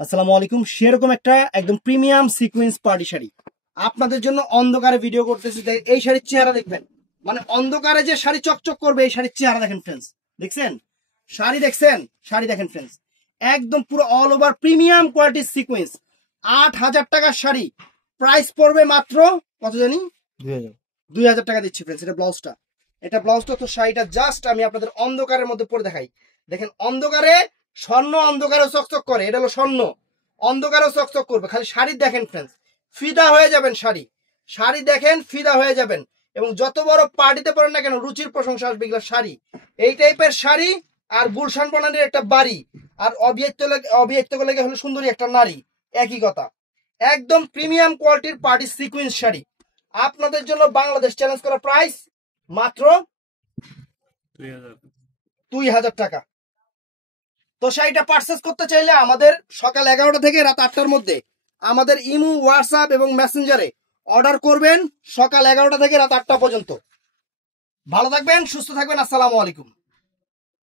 আসসালামু আলাইকুম। সেরকম একটা একদম প্রিমিয়াম সিকোয়েন্স পার্টি শাড়ি আপনাদের জন্য অন্ধকারে ভিডিও করতেছি। এই শাড়ির চেহারা দেখবেন, মানে অন্ধকারে যে শাড়ি চকচক করবে এই শাড়ির চেহারা দেখেন ফ্রেন্ডস। দেখছেন শাড়ি, দেখছেন শাড়ি দেখেন ফ্রেন্ডস, একদম পুরো অল ওভার প্রিমিয়াম কোয়ালিটির সিকোয়েন্স। 8,000 টাকার শাড়ি, প্রাইস পড়বে মাত্র কত জানি, 2,000 টাকা দিচ্ছি ফ্রেন্ডস। এটা ব্লাউজটা তো শাড়িটা জাস্ট আমি আপনাদের অন্ধকারের মধ্যে পরে দেখাই। দেখেন অন্ধকারে স্বর্ণ, অন্ধকারেও চকচক করে, এটা হলো স্বর্ণ, অন্ধকারেও চকচক করবে। খালি শাড়ি দেখেন ফ্রেন্ডস, ফিদা হয়ে যাবেন। শাড়ি দেখেন, ফিদা হয়ে যাবেন। এবং যত বড় পার্টিতে পড়েন না কেন, রুচির প্রশংসা আসবে এগুলো শাড়ি। এই টাইপের শাড়ি আর গুলশান বনানীর একটা বাড়ি, আর অবিয়ত্ত লেগে হলো সুন্দরী একটা নারী, একই কথা। একদম প্রিমিয়াম কোয়ালিটির পার্টি সিকোয়েন্স শাড়ি আপনাদের জন্য বাংলাদেশ চ্যালেঞ্জ করা প্রাইস মাত্র 2,000 টাকা। তো শাড়িটা পারচেস করতে চাইলে আমাদের সকাল 11টা থেকে রাত 8টার মধ্যে আমাদের ইমো, হোয়াটসঅ্যাপ এবং মেসেঞ্জারে অর্ডার করবেন, সকাল 11টা থেকে রাত 8টা পর্যন্ত। ভালো থাকবেন, সুস্থ থাকবেন। আসসালামু আলাইকুম।